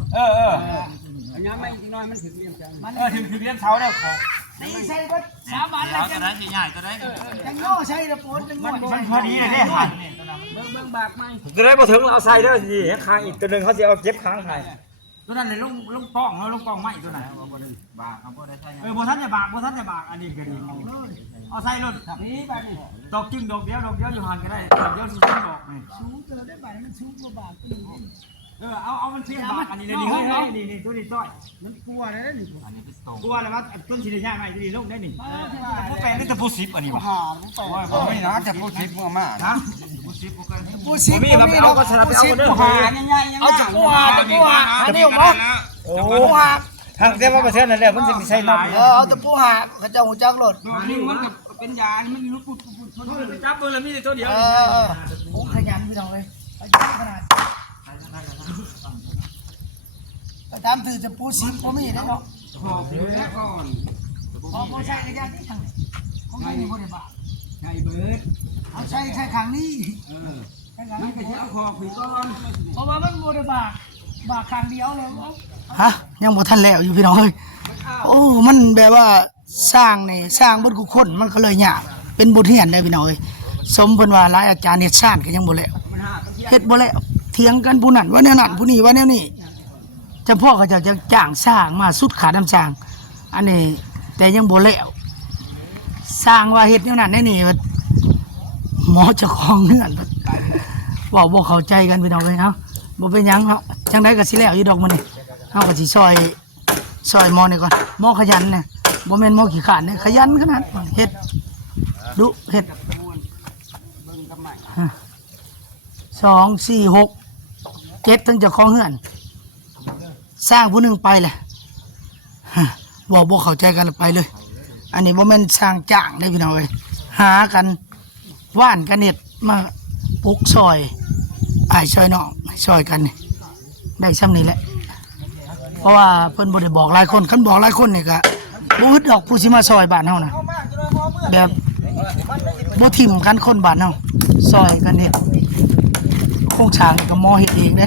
อันนี้ไม่น้อยมันถึงเรียนจังถึงเรียนเช้าแล้วของ ตีใส่เบิด3 บาทแล้วจัง ใหญ่ตัวได้ จังโง่ใช่ละปนจังโง่ มันพอดีเลยเนี่ยเบิ่งบากไหมจะได้มาถึงเอาใส่ได้สิค้างอีกตัวหนึ่งเขาจะเอาเก็บค้างใส่ตัวนั้นเลยลงป้องแล้วลงป้องไม้ตัวไหนบากครับบ่ได้ใช่โบทันจะบากอันนี้ก็ดีเอาใส่รถนี่ไปนี่ดอกจึงดอกเดียวอยู่หันก็ได้ดอกเดียวสิดอกนี่ สูงเกินได้บาทมันสูงกว่าบาทตัวนี้ เอามันเพียงบากอันนี้เลยนี่เฮ้ยนี่ตัวนี้ต้อย มันกลัวได้นี่ กลัวอะไรวะต้นชิ้นใหญ่ไหมจะดีลงได้นี่พวกแปลงนี่จะพูดซิปอันนี้วะ หามันต่อไม่นะจะพูดทิพย์มา ฮะพูดซิปพวกกัน ปูชิบ มีแบบเอาก็ชนะไปเอาเด้อ เอาจากปูหาจากปูหาอันนี้บ่ โอ้ทางเจ้าว่าประเทศนั่นแหละมันจะมีใส่นอก เอาจากปูหาเขาจะหูจักรถ นี่มันเป็นยามันรู้ปุ๊บจับเบอร์ละมีตัวเดียว ผมขยันพี่น้องเลยขนาด ตามถือจะปูสิบบ่มีได้เนาะ ขอบอยู่แล้วก่อน พอบ่ใช่ระยะที่ทางของนี่บ่ได้บา ใช่เบิด เอาใช่ข้างนี้ มันก็จะเอาขอบผีก่อน เพราะว่ามันบ่ได้บาข้างเดียวเลยฮะยังบ่ทันแล้วอยู่พี่น้องเอ้ยโอ้มันแบบว่าสร้างนี่สร้างเบิดทุกคนมันก็เลยยากเป็นบทเรียนได้พี่น้องเอ้ยสมเพิ่นว่าหลายอาจารย์เฮ็ดสร้างก็ยังบ่แล้วเฮ็ดบ่แล้วเถียงกันผู้นั้นว่าแนวนั้นผู้นี้ว่าแนวนี้เจ้าพ่อเขาเจ้าจะจ้างสร้างมาสุดขาน้ำสร้าง อันนี้แต่ยังบ่แล้วสร้างว่าเฮ็ดแนวนั้นแนวนี้ว่าหมอเจ้าของเฮือนเว้าบ่เข้าใจกันพี่น้องเอ้ยเนาะบ่เป็นหยังเนาะจังได๋ก็สิแล้วอยู่ดอกมื้อนี้เฮาก็สิซอยหมอนี่ก่อนหมอขยันเนี่ยบ่แม่นหมอขี้ขลาดเนี่ยขยันขนาดเฮ็ดดุเฮ็ด2 4 6 7ทั้งเจ้าของเฮือนสร้างผู้หนึงไปแหละบ่เข้าใจกันไปเลย อันนี้บ่แม่นสร้างจ้างได้พี่น้องเอ้ยหากันว่านกันเฮ็ดมาปลุกซอยอ้ายซอยน้องซอยกันนี่ได้ซ้ำนี้แหละเพราะว่าเพิ่นบ่ได้บอกหลายคนคันบอกหลายคนนี่ก็บ่อึดดอกผู้สิมาซอยบ้านเฮานะแบบบ่ทิ่มกันคนบ้านเฮาซอยกันเฮ็ดโครงสร้างนี่ก็หมอเฮ็ดเองเด้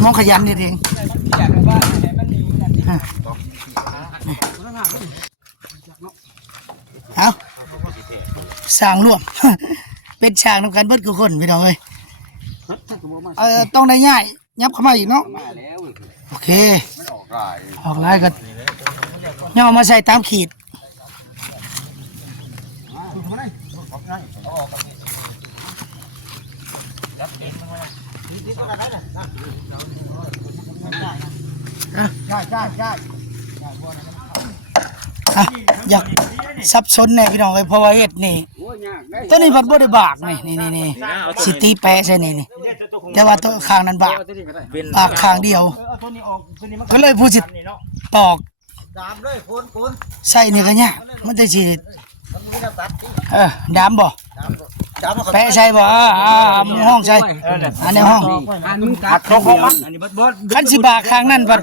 หมอขยันเฮ็ดเองเอาสร้างร่วม เป็นช่างนำกันเบิดทุกคนพี่น้องเอ้ยต้องได้ง่ายยับเข้ามาอีกเนาะโอเคออกลายกันย่อมาใส่ตามขีดอยากซับซ้อนแน่พี่น้องเอ้ยเพราะว่าเฮ็ดนี่ตัวนี้บัดบ่ได้บากนี่สิตีแปะใส่นี่แต่ว่าตัวข้างนั้นบากข้างเดียวก็เลยผู้สิตอก ดามเลยโคน ใส่นี่ก็ยากมันจะสิดามบ่แปะใส่บ่ห้องใส่อันนี้ห้อง มึงตัดของมันอันนี้บด คันสิบากข้างนั้นบัด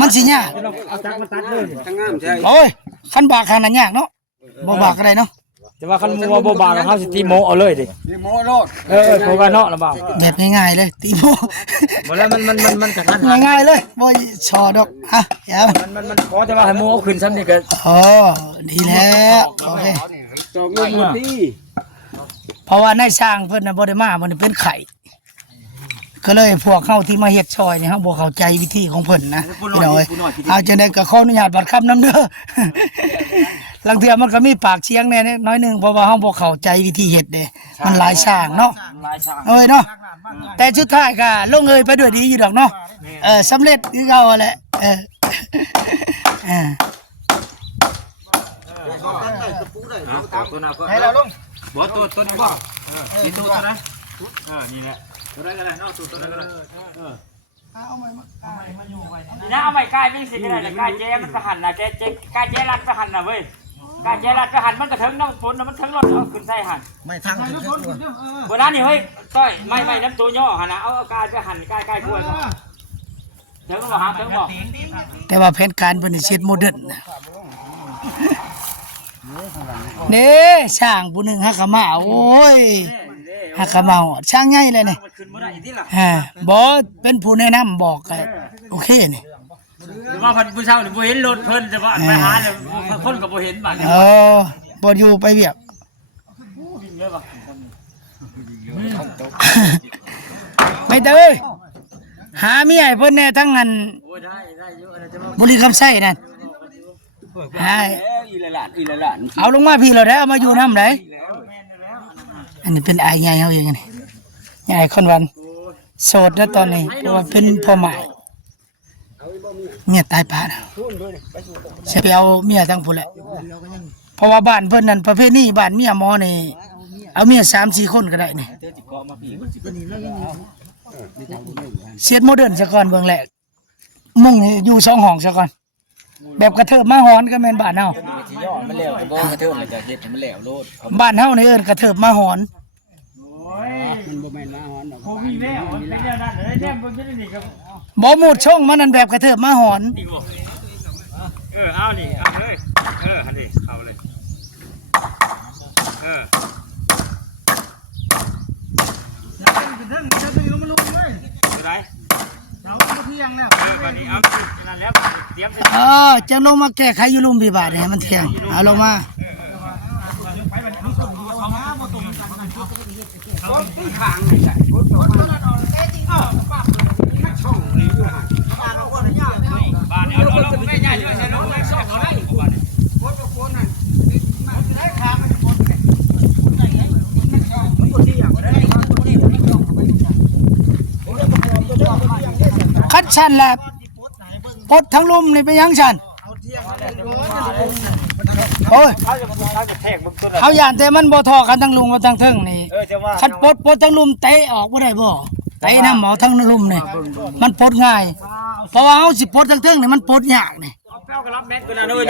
มันสิยาก เอาตัดมาตัดเลยทั้งงามใช่ โอ้ยคันบากข้างนั้นยากเนาะบ่บากก็ได้เนาะ แต่ว่าคันมัวบ่บางเฮาสิตีโมเอาเลยดิ นี่โมโลด เพราะว่าเนาะลำบาก แบบง่ายๆเลยตีโม บ่แล้วมันกระทัน ง่ายๆเลยบ่ชอดอกอย่า มันขอแต่ว่าให้โมเอาขึ้นซ้ำนี่ก็ อ๋อดีแล้วโอเค จอกลูกหมดตี เพราะว่านายสร้างเพิ่นน่ะบ่ได้มาเพิ่นเป็นไข่ก็เลยพวกเฮาที่มาเฮ็ดซอยนี่เฮาบ่เข้าใจวิธีของเพิ่นนะพี่น้องเอ้ยเอาจังได๋ก็ขออนุญาตบัดคำนำเด้อ ลังเทื่อมันก็มีปากเสียงแน่น้อยหนึงเพราะว่าเฮาบ่เข้าใจวิธีเฮ็ดเด้มันหลายสร้างเนาะ ลายช่าง เอ้ยเนาะแต่สุดท้ายก็ลงเอยไปด้วยดีอยู่ดอกเนาะสำเร็จคือเก่าแหละให้เราลงบ่ตัวนี้บ่นี่ตัวนั้นนี่แหละตัวนั้นก็ได้เนาะตัวนั้นก็ได้เอาใหม่นะเอาใหม่กายเป็นสิก็ได้แต่กายแจ้มันก็หันน่ะแจ้กายแจ้รัดก็หันน่ะเว้ยกายแจ้รัดก็หันมันก็ถึงน้ำฝนมันถึงรถเอาขึ้นใส่หัน ไม่ทางถึง บนนั้นนี่เฮ้ยต้อยไม่น้ำตัวย่อหันนะเอากายก็หันกายกล้วยเดี๋ยวก็บอกหาเดี๋ยวบอก แต่ว่าแผนการเพิ่นนี่เฮ็ดโมเดิร์นนี่ช่างผู้หนึงฮักกะมาโอ้ยฮักกะมาช่างใหญ่เลยนี่ มันขึ้นบ่ได้ที่ล่ะ บ่เป็นผู้แนะนำบอกก็โอเคนี่ หรือว่าพันผู้เช่านี่บ่เห็นรถเพิ่นจะว่าไปหาเนี่ยคนก็บ่เห็นบัดนี้ บ่อยู่ไปเวียก เยอะบ่ ไปเด้อหาเมียให้เพิ่นแน่ทั้งนั้น โอ้ได้อยู่อะไรจะว่า บริคำไส้นั่นหา อีละหลาน เอาลงมาพี่เราได้เอามาอยู่นำไดอันนี้เป็นอายใหญ่เฮาเองนี่ใหญ่คนวันโสดนะตอนนี้เพราะว่าเป็นพ่อหมายเมียตายป่านะสิไปเอาเมียทั้งพุ่นแหละเพราะว่าบ้านเพิ่นนั่นประเภทนี้บ้านเมียหมอนี่เอาเมีย3-4คนก็ได้นี่เสียดโมเดิร์นซะก่อนเบื้องแรกมุ่งอยู่2ห้องซะก่อนแบบกระเทิบมาหอนก็แม่นบ้านเฮา มันแล้วบ่กระเทิบมันจะเฮ็ดให้มันแล้วโลด บ้านเฮานี่เอิ้นกระเทิบมาหอน มันบ่แม่นมาฮ้อนดอกบ่มีแล้วเป็นแนวนั้นเลยแนวบ่ได้นี่ก็ บ่หมดช่องมันนั่นแบบกระเถิบมาหอน นี่บ่เอานี่เอาเลยหันดิเอาเลยได้บัดนี้เอานั่นแล้วเตรียม จะลงมาแก้ไขอยู่ลุมพี่บาทให้มันเที่ยงเอาลงมาคัดชันแหละปดทั้งลุมนี่ไปยังชันโอ้ยเขาย่านแต่มันบ่ทอกันทั้งลุมกับทั้งเทิงนี่คันปดทั้งลุมเตะออกบ่ได้บ่เตะน้ำหมอทั้งลุมนี่มันปดง่ายเพราะว่าเฮาสิปดทั้งเทิงนี่มันปดยากนี่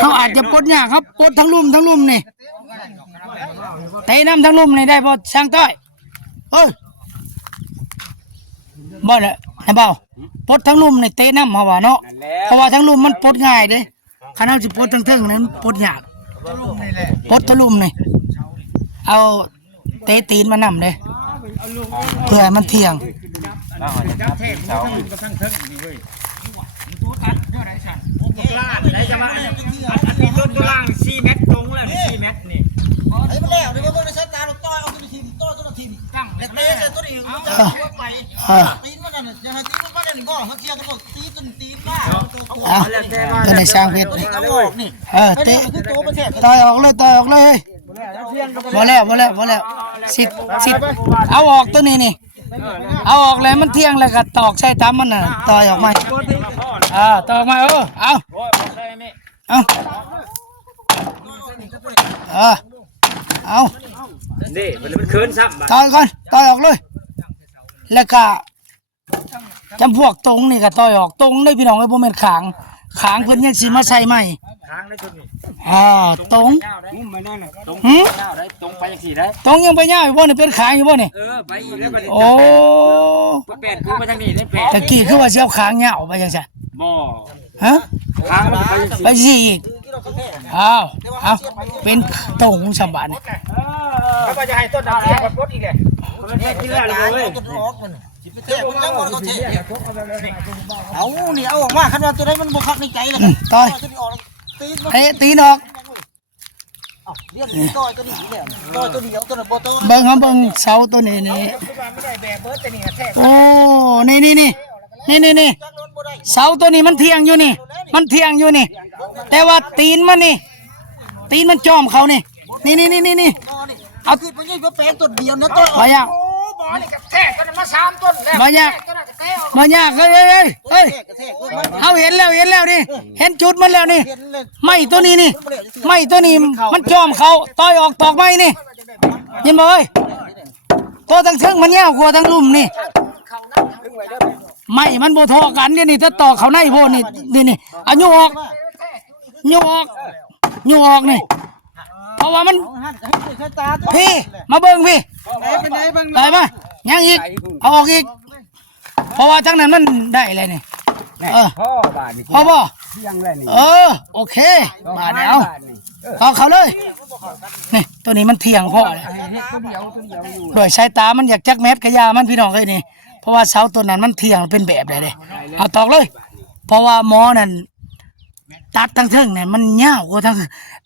เขาอาจจะปดยากครับปดทั้งลุมนี่เตะน้ำทั้งลุมนี่ได้บ่ช่างต้อยเอ้ยบ่ละให้เบาปดทั้งลุมนี่เตะน้ำเฮาว่าเนาะเพราะว่าทั้งลุมมันปดง่ายเด้คันเฮาสิปดทั้งเทิงนั้นปดยากปดทั้งลุมนี่เอาเตะตีนมานำเด้เพื่อให้มันเที่ยง ได้จะมาอันนี้ต้นตัวล่าง4เมตรตรงเลย4เมตรนี่ ไอ้มันแล้วเดี๋ยวพวกในสายตาลูกต้อยเอาตัวทีมตัวทีมตั้งแล้วเตะใส่ตัวนี้มันจะไปตีนมันนั่นจะให้ตีนมันนั่นบ่เขาเชียร์กันบ่ตีนมา ก็ได้สร้างเพชร เอาออกนี่ เตะ คือตัวประเทศ ต่อยออกเลยบ่แล้วสิเอาออกตัวนี้นี่เอาออกแล้วมันเที่ยงแล้วก็ตอกใส่ตามมันน่ะต่อยออกมาตอกมาเอานี่มันเคินซ้ำ ต่อยก่อนต่อยออกเลยแล้วก็จำพวกตรงนี่ก็ต่อยออกตรงได้พี่น้องไอ้บ่แม่นขางเพิ่นยังสิมาใส่ใหม่ ทางได้ตัวนี้ ตรง งุ้มไม่ได้เลยตรง หืม ได้ตรงไปจังซี่ได้ ตรงยังไปยาวอยู่บ่นี่เป็นขางอยู่บ่นี่ ไปอีกแล้วบัดนี้ โอ้ แปดคือมาทางนี้ได้แปด ตะกี้คือว่าสิเอาขางยาวไปจังซั่น บ่ ฮะ ทางมันไปจังซี่ ไปสิอีกเอาเป็นตรงสมบัติ เขาก็จะให้ต้นดอกเทียบกับรถอีกแหละมันแค่ที่แรกเลย เอานี่เอาออกมาคันว่าตัวใดมันบ่คักในใจเลย ต่อยตีนออก เรียกต่อยตัวนี้แล้วต่อยตัวเดียวตัวนั้นบ่ต่อย เบิ่งเสาตัวนี้นี่โอ้นี่เสาตัวนี้มันเที่ยงอยู่นี่แต่ว่าตีนมันจอมเขานี่เอา คือมันยังแปลงตัวเดียวนะต่อย บ่ยาก บ่นี่ก็แท้ตัวนั้นมา3ต้นแล้ว บ่ยากเฮ้ยเอาเห็นแล้วนี่เห็นจุดมันแล้วนี่ไม่ตัวนี้มันจอมเขาต่อยออกตอกไม้นี่ยินบ่เอ้ยตัวทั้งซึ่งมันยาวกว่าทั้งลุ่มนี่ไม่มันบ่ทอกันนี่ถ้าตอกเขาในโพนี่เอาโยออกนี่เพราะว่ามันพี่มาเบิ่งพี่ได้ป่ะยังอีกเอาออกอีกเพราะว่าทั้งนั้นมันได้เลยนี่พ่อบาทนี่ พอบ่ ยังเลยนี่ โอเคบาทเดียวเอาเขาเลยนี่ตัวนี้มันเที่ยงพ่อเลยโดยสายตามันอยากจักเม็ดกระยามันพี่น้องเลยนี่เพราะว่าเสาตัวนั้นมันเที่ยงเป็นแบบเลยเอาตอกเลยเพราะว่าหมอนั่นตัดทั้งเทิงเนี่ยมันยาวกว่าทั้ง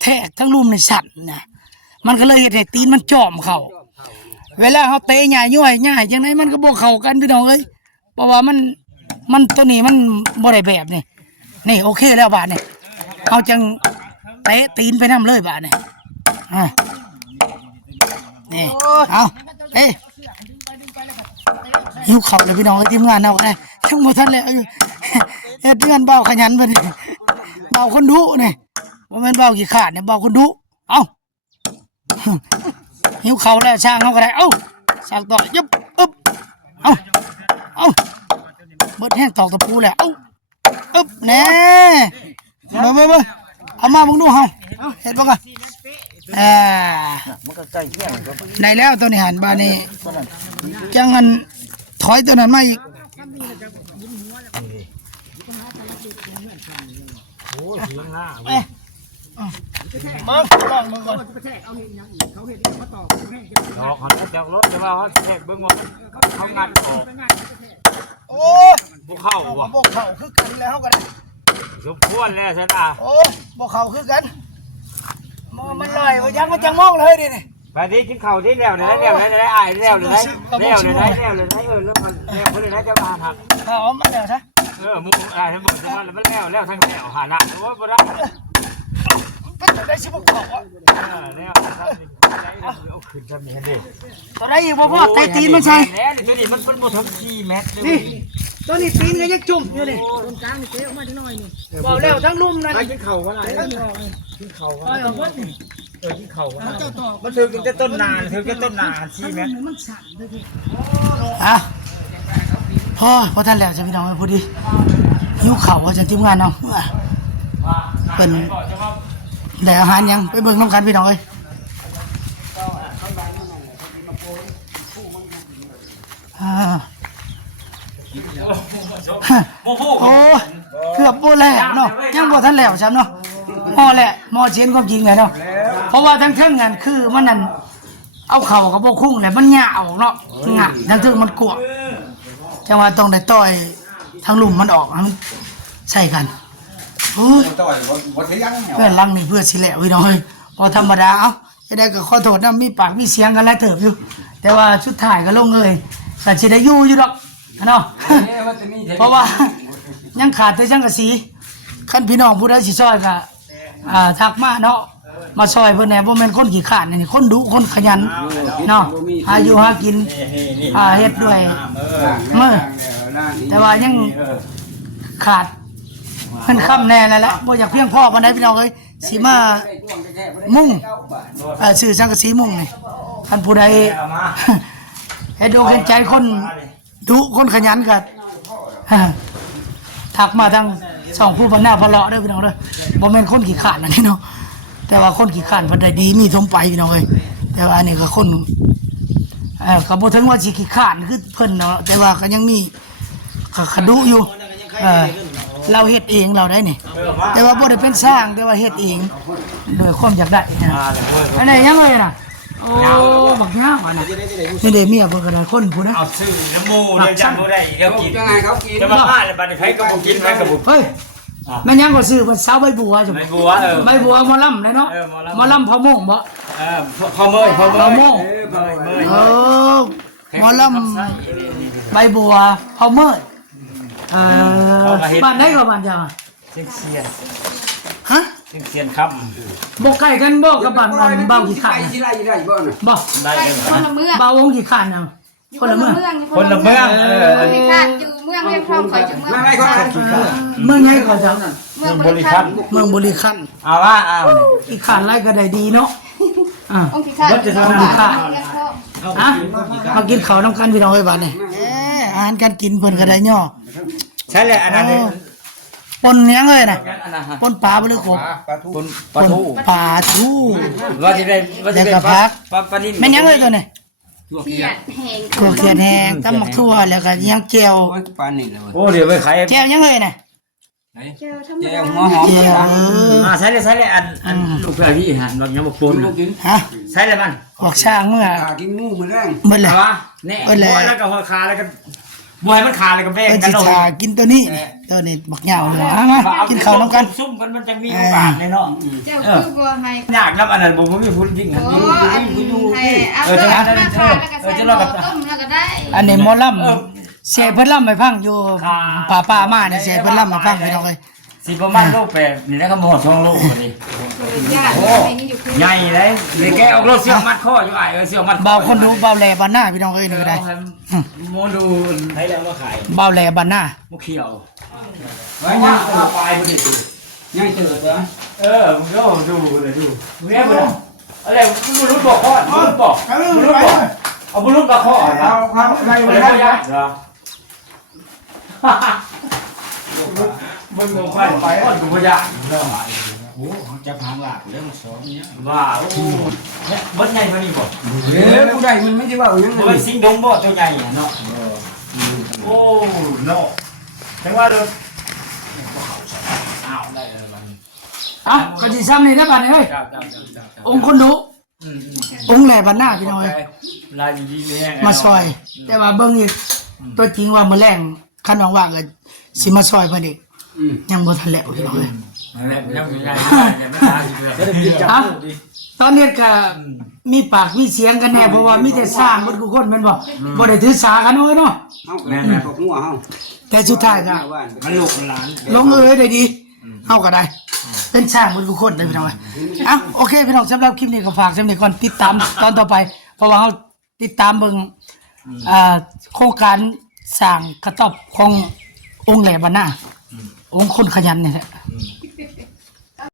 แทกทั้งลุ่มในสั่นนะมันก็เลยเห็นให้ตีนมันจอมเขาเวลาเขาเตะใหญ่ย่อยจังไหนมันก็บวกเข่ากันพี่น้องเอ้ยเพราะว่ามันตัวนี้มันบ่ได้แบบนี่โอเคแล้วบาทนี่เขาจังเตะตีนไปน้ำเลยบาทนี่นี่เอาหิวเข่าเลยพี่น้องทีมงานเอาได้ช่างหมดท่านเลยเฮ็ดเงินเบาขยันไปนี่เบาคนดุนี่ว่ามันเบากี่ขาดเนี่ยเบาคนดุเอาหิวเข่าแล้วช่างเขาก็ได้เอาช่างต่อยุบอึ๊บเอาเบิดแห้งตอกตะปูแล้วอึ๊บแน่มาเอามาบุ้งดูเฮาเห็นบ่กันได้แล้วตัวนี้หันบานี่จังงันถอยตัวนั้นมาอีก โอ้ยเสียงล่า เอ้ยมึงลองมึงก่อน ดอกหันจากรถจะมาเขาแทกเบิ้งว่าเขางัดออก โอ้ บุเข้าว่ะ บกเข่าคือกันแล้วก็ได้ สมควรแล้วใช่ไหม โอ้บกเข่าคือกันมันลอยยังมันจังมองเลยดินี่ ไปที่กินข้าวที่แล้วเลยแล้วเลยอ้ายแล้วเลยแล้วเลยแล้วเลยแล้วมันแล้วเลยนะจะมาหัก ข่าวมันเดี๋ยวซะ มึงอะไรทั้งหมดทั้งวันแล้วมันแล้วทั้งแล้วหาละโอ้ยบ่ได้ เป็นตัวได้ชิบกเข่าอ่ะ แล้วเอาขึ้นจะมีให้ดิ ตัวได้อยู่บ่พ่อไตตีนมันใช่ แล้วนี่ตัวนี้มันเป็นบ่ถึง4 เมตร นี่ตัวนี้ตีนก็ยังจุ่มอยู่นี่บอกแล้วทั้งลุ่มนั่น กินข้าวกันอะไรกินข้าวกัน ปล่อยออกหมดนี่ กินข้าวกันมันถึงจะต้นนานถึงจะต้นนาน4 เมตร อ่ะพอท่านแล้วจะพี่น้องพอดีหิวเข่าว่าจะทีมงานเนาะเป็นได้อาหารยังไปเบิ่งน้ำกันพี่น้องเอ้ยโอ้เกือบบ่แล้วเนาะยังบ่ทันแล้วใช่เนาะหม้อแหละหม้อเชียนความจริงเลยเนาะเพราะว่าทั้งเทิงงานคือมันนั่นเอาเข่ากับบ่คุ้งแหละมันหย่าออกเนาะหย่าทั้งเทิงมันกวกจังว่าต้องได้ต่อยทางลุ่มมันออกให้มันใส่กันโอ้ยเพื่อนลังนี่เพื่อสิแหละพี่น้องเอ้ยพอธรรมดาเอ้าจะได้ก็ขอโทษนะมีปากมีเสียงกันแล้วเถิบอยู่แต่ว่าชุดถ่ายก็ลงเลยแต่สิได้อยู่ดอกเนาะเพราะว่ายังขาดแต่จังกะสีคันพี่น้องผู้ใดสิซอยก็ทักมาเนาะมาซอยเพิ่นแหน่บ่แม่นคนขี้ขลาดนี่คนดุคนขยันเนาะหาอยู่หากินเฮ็ดด้วยมื้อแต่ว่ายังขาดเพิ่นค้ำแน่นั่นแหละบ่อยากเพียงพอปานใดพี่น้องเอ้ยสิมามุ่งซื้อสังกะสีมุ่งนี่คันผู้ใด เฮ็ดอกเห็นใจคนดุคนขยันก็ทักมาทางช่องผู้บรรณาพะเลาะเด้อพี่น้องเด้อบ่แม่นคนขี้ขลาดนั่นนี่เนาะแต่ว่าคนขี้ขลาดเพิ่นได้ดีมีสมไปพี่น้องเอ้ยแต่ว่าอันนี้ก็คนก็บ่ถึงว่าสิขี้ขลาดคือเพิ่นเนาะแต่ว่าก็ยังมีขดุอยู่เราเฮ็ดเองเราได้นี่แต่ว่าบ่ได้เป็นสร้างแต่ว่าเฮ็ดเองโดยความอยากได้อันนี้ยังเลยน่ะโอ้บักยาวอ่ะน่ะนี่เด้เมียเพิ่นก็ได้คนผู้นะ เอาซื้อน้ำมูเดี๋ยวจำบ่ได้เดี๋ยวกินยังไงเขากินจะมาพลาดแล้วบัดนี้ไผก็บ่กินไผก็บ่ เฮ้ยแม่นยังก็ซื้อมันสาวใบบัวจัง ใบบัวใบบัวหมอลำเลยเนาะหมอลำพอม่งบ่ พอเมย พอม่งหมอลำใบบัวพอเมยบ้านไหนก็บ้านเจ้า เสียน ฮะ เสียนค่ำ บ่ใกล้กันบ่กับบ้านเบากี่ขานบ่ ได้เลย คนละเมือง เบาวงกี่ขานน่ะคนละเมือง คนละเมือง คนพิการอยู่เมืองเรียงพร้อมคอยอยู่เมืองพิการ เมืองใหญ่เขาเจ้า เมืองบริการ เมืองบริคัน เอาว่าเอา กี่ขานไรก็ได้ดีเนาะองค์พิการองค์พิการ ฮะมากินข้าวน้ำกันพี่น้องเอ้ยบัดนี้อาหารการกินเพิ่นก็ได้ย่อ ใช่เลยอันนั้น ปนเลี้ยงเลยน่ะปนปลาบ่หรือกบ ปลาทู ปลาทู ว่าจะได้ปลานิ่ม แม่นยังเลยตัวนี้ เขียดแหง ถั่วเขียดแห้งตำหมักทั่วแล้วก็ยังแจ่ว โอ้เดี๋ยวไปขาย แจ่วยังเลยน่ะ เจอธรรมดา แจ่วใช่เลยอันลูกเพื่อพี่หันแบบยังบอกปน ฮะ ใช่เลยมัน ออกช่างเมื่อ กินงูมือแรง เบิ่นเลย วะเนี่ยแล้วก็หัวคาแล้วก็บวยมันขาแล้วก็แบ่ง เป็น กัน สิชากินตัวนี้ตัวนี้บักเหยาวเลยมากินข้าวน้ำกัน ซุ่มกันมันจะมีโอกาสเลยเนาะ เจ้าคือบัวไฮ ยากนับอันนั้นผมไม่พูดจริง โอ้อันไฮเอาตัวมาขาแล้วก็ใส่หม้อต้มแล้วก็ได้ อันนี้หมอลำเสเพิ่นลำให้ฟังอยู่ป่ามานี่เสเพิ่นลำให้ฟังพี่น้องเอ้ย สิประมาณโลแปดนี่แล้วก็หมด2 โลนี่ ญาติในนี้อยู่คือ ใหญ่เลยเลยแกออกรถเสื้อมัดข้ออยู่ไอ้เสื้อมัด เบาคนดูเบาแลบ้านหน้าพี่น้องเอ้ยนี่ก็ได้ โมดูให้แล้วมาขาย เบาแลบ้านหน้า มุกเขียวไว้ยังปลายบ่ได้ดู ยังเจอเหรอ มึงก็ดูเลยดูมึงแอบบ่อะไรมึงรู้บอกข้อมึงบอกมึงรู้บอกเอามึงรู้กับข้อนะ เอาอะไร ไม่ มา ได้ ได้ เหรอมึงงงไปก้อนกูพยาโอ้จะพังหลักเรื่องสองเนี้ยว่าโอ้บัดใหญ่กว่านี้บ่ กูได้มันไม่ใช่ว่าอย่าง โอ้ยสิงดงบ่ตัวใหญ่เนาะโอ้เนาะจังว่าเด้อ เอ้าก็สิซ้ำนี่ได้ป่ะเนี่ยเฮ้ยองค์คนดุองค์แหล่บ้านหน้าพี่น้องเอ้ย ลายดีๆแม่ มาซอย แต่ว่าเบิ่งอีกตัวจริงว่ามื้อแรงคันน้องว่างก็สิมาซอยเพิ่นอีกยังบ่ทันแล้วพี่น้องเอ้ย ยังไม่ได้ยังไม่ได้ อ่ะตอนนี้ก็มีปากมีเสียงกันแน่เพราะว่ามีแต่สร้างเบิดทุกคนแม่นบ่บ่ได้ถือสากันเอ้ยเนาะ แม่แม่พวกหัวเฮา แต่สุดท้ายก็ มันลูกมันหลาน ลงเอ้ยได้ดีเฮาก็ได้ เป็นช่างเบิดทุกคนได้พี่น้องเอ้ยอ่ะโอเคพี่น้องสำหรับคลิปนี้ก็ฝากสำหรับก่อนติดตามตอนต่อไป เพราะว่าเฮาติดตามเบิ่งโครงการสร้างกระต๊อบขององค์แหลบ้านหน้าองค์คนขยันนี่แหละ